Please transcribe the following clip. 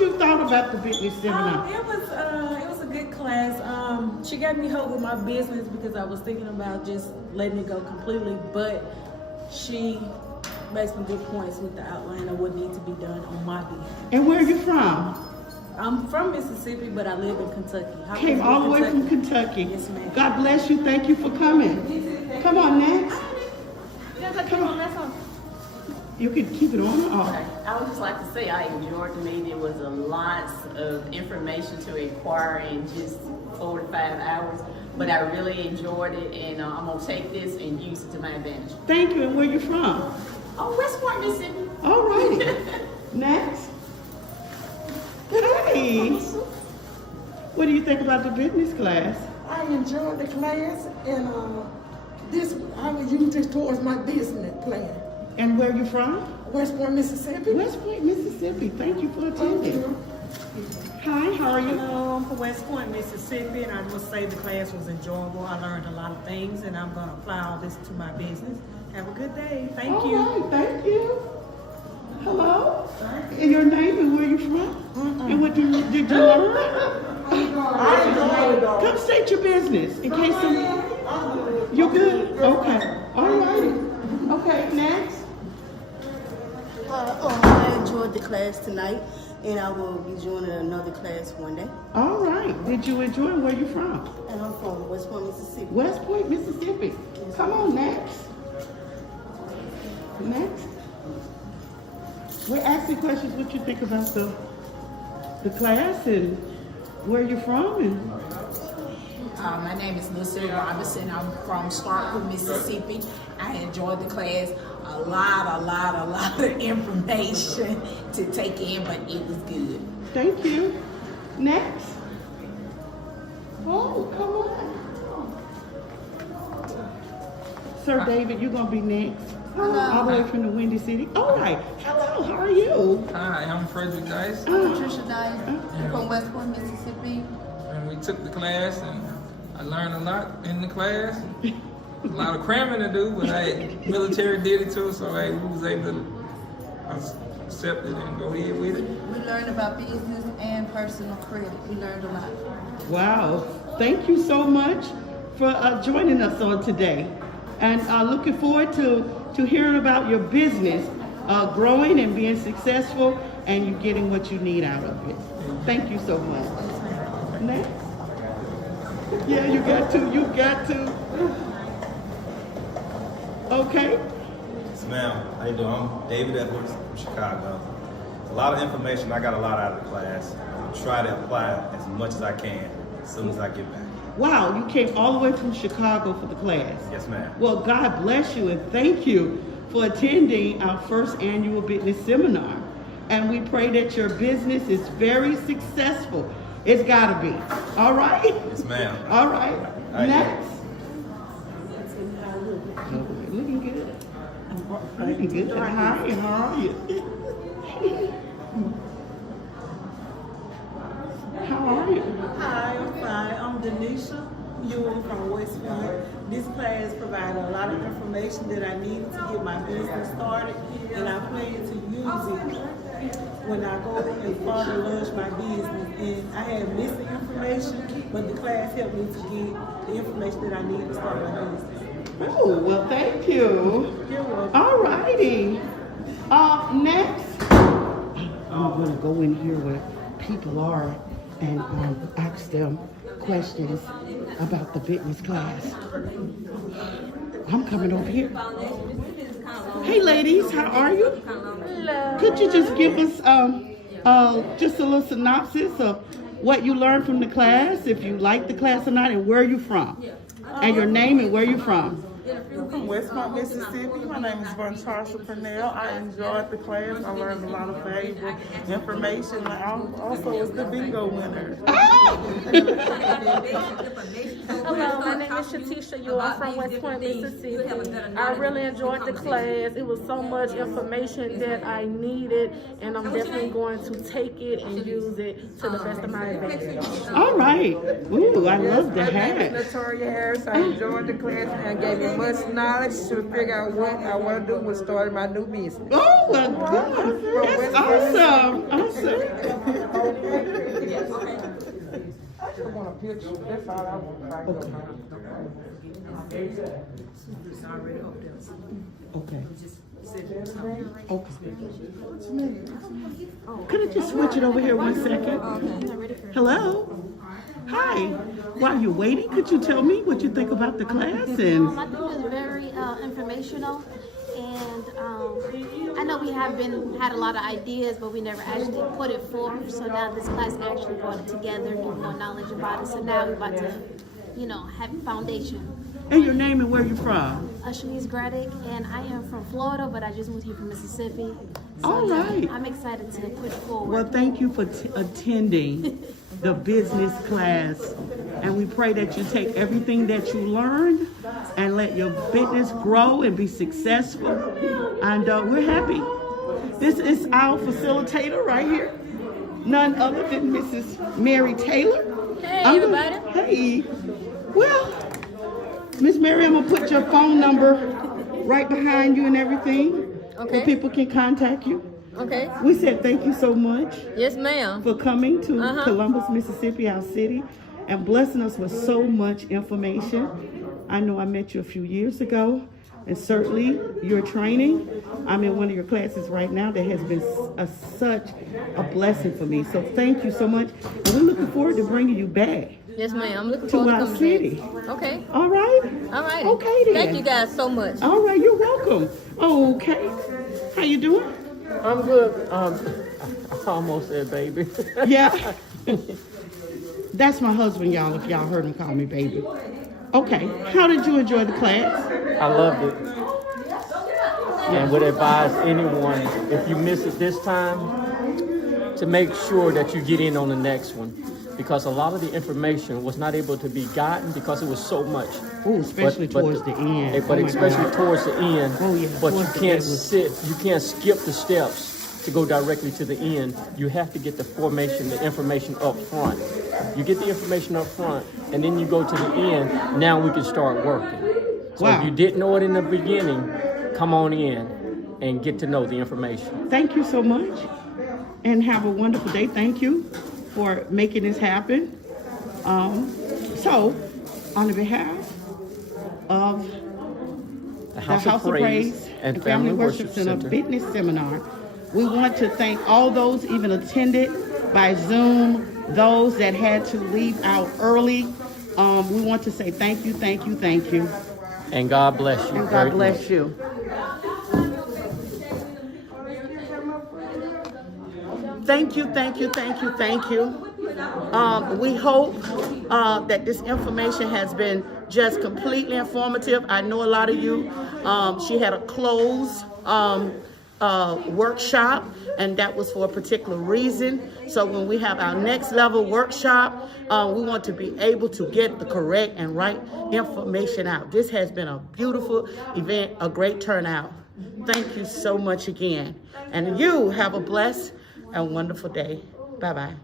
what you thought about the business seminar? It was a good class. She gave me hope with my business because I was thinking about just letting it go completely, but she made some good points with the outline of what needs to be done on my behalf. And where are you from? I'm from Mississippi, but I live in Kentucky. Came all the way from Kentucky. Yes, ma'am. God bless you. Thank you for coming. Come on, next. Come on. You can keep it on or off. I would just like to say I enjoyed the meeting. It was a lot of information to acquire in just 4 to 5 hours, but I really enjoyed it, and I'm gonna take this and use it to my advantage. Thank you. And where you from? Oh, West Point, Mississippi. All righty. Next. Hey. What do you think about the business class? I enjoyed the class, and I will use this towards my business plan. And where you from? West Point, Mississippi. West Point, Mississippi. Thank you for attending. Hi, how are you? Hello, I'm from West Point, Mississippi, and I must say the class was enjoyable. I learned a lot of things, and I'm going to apply all this to my business. Have a good day. Thank you. All right, thank you. Hello? And your name and where you from? And what did you learn? Come state your business in case some... You're good? Okay. All right. Okay, next. I enjoyed the class tonight, and I will be joining another class one day. All right. Did you enjoy it? Where you from? And I'm from West Point, Mississippi. West Point, Mississippi. Come on, next. Next. We're asking questions what you think about the class and where you're from. And My name is Lucy Robinson. I'm from Starkville, Mississippi. I enjoyed the class. A lot of information to take in, but it was good. thank you. Next. Oh, come on. Sir David, you're going to be next. All the way from the Windy City. All right. Hello, how are you? Hi, I'm Frederick Dice, Patricia Dice from West Point, Mississippi. and we took the class, and I learned a lot in the class. A lot of cramming to do, but military did it too, so we was able to accept it and go ahead with it. We learned about business and personal credit. We learned a lot. Wow. Thank you so much for joining us on today. And looking forward to hearing about your business growing and being successful, and you getting what you need out of it. Thank you so much. Next. Yeah, you got to. Okay. Yes, ma'am. How you doing? I'm David Edwards from Chicago. A lot of information. I got a lot out of the class. I'm gonna try to apply as much as I can as soon as I get back. Wow, you came all the way from Chicago for the class. Yes, ma'am. Well, God bless you, and thank you for attending our first annual business seminar. And we pray that your business is very successful. It's gotta be. All right? Yes, ma'am. All right. right. Next. Looking good. Looking good. Hi, how are you? How are you? Hi, I'm fine. I'm Denisha Ewing from West Point. This class provided a lot of information that I needed to get my business started, and I plan to use it when I go and further launch my business. And I had missing information, but the class helped me to get the information that I need to start my business. Oh, well, thank you. You're welcome. All righty. Next, I'm going to go in here where people are and ask them questions about the business class. I'm coming over here. Hey, ladies, how are you? Hello. Could you just give us just a little synopsis of what you learned from the class, if you liked the class or not, and where you from? And your name and where you from? I'm from West Point, Mississippi. My name is Tarsha Purnell. I enjoyed the class. I learned a lot of valuable information. I also was the bingo winner. Hello, my name is Shatisha Ewing from West Point, Mississippi. I really enjoyed the class. It was so much information that I needed, and I'm definitely going to take it and use it to the best of my advantage. All right. Ooh, I love the hat. Latoria Harris. I enjoyed the class and gave me much knowledge to figure out what I want to do with starting my new business. Oh, well, good. That's awesome. Awesome. a picture. That's all I want. It's already up there. Okay. Just sit there. Okay. Could I just switch it over here 1 second? Hello. Hi. While you're waiting, could you tell me what you think about the class? And I think it was very informational, and I know we have had a lot of ideas, but we never actually put it forth. So now this class actually brought it together, give more knowledge about it. So now we're about to, have foundation. And your name and where you're from? Shanice Gradick, and I am from Florida, but I just moved here from Mississippi. So, All right. I'm excited to push forward. Well, thank you for attending the business class. And we pray that you take everything that you learned and let your business grow and be successful. And we're happy. This is our facilitator right here. None other than Mrs. Mary Taylor. Hey, everybody. Hey. Well, Miss Mary, I'm going to put your phone number right behind you and everything. Okay. So people can contact you. Okay. We said thank you so much. Yes, ma'am. For coming to Columbus, Mississippi, our city, and blessing us with so much information. I know I met you a few years ago, and certainly your training. I'm in one of your classes right now that has been such a blessing for me. So thank you so much, and we're looking forward to bringing you back. Yes, ma'am. I'm looking to forward to our coming city. back. Okay. All right. All right. Okay then. Thank you guys so much. All right, you're welcome. Okay. How you doing? I'm good. I almost said baby. Yeah. That's my husband, y'all, if y'all heard him call me baby. Okay. How did you enjoy the class? I loved it. And would advise anyone, if you miss it this time, to make sure that you get in on the next one. Because a lot of the information was not able to be gotten because it was so much. Ooh, especially towards the end. But especially towards the end. Oh, yeah. But you can't you can't skip the steps to go directly to the end. You have to get the information up front. You get the information up front, and then you go to the end. Now we can start working. So if you didn't know it in the beginning, come on in and get to know the information. Thank you so much, and have a wonderful day. Thank you for making this happen. So, on the behalf of the House of Praise and Family Worship Center Business Seminar, we want to thank all those even attended by Zoom, those that had to leave out early. We want to say thank you, thank you, thank you. And God bless you. And God bless you. Thank you, thank you, thank you, thank you. We hope that this information has been just completely informative. I know a lot of you, she had a closed workshop, and that was for a particular reason. So when we have our next level workshop, we want to be able to get the correct and right information out. This has been a beautiful event, a great turnout. Thank you so much again. And you have a blessed and wonderful day. Bye-bye.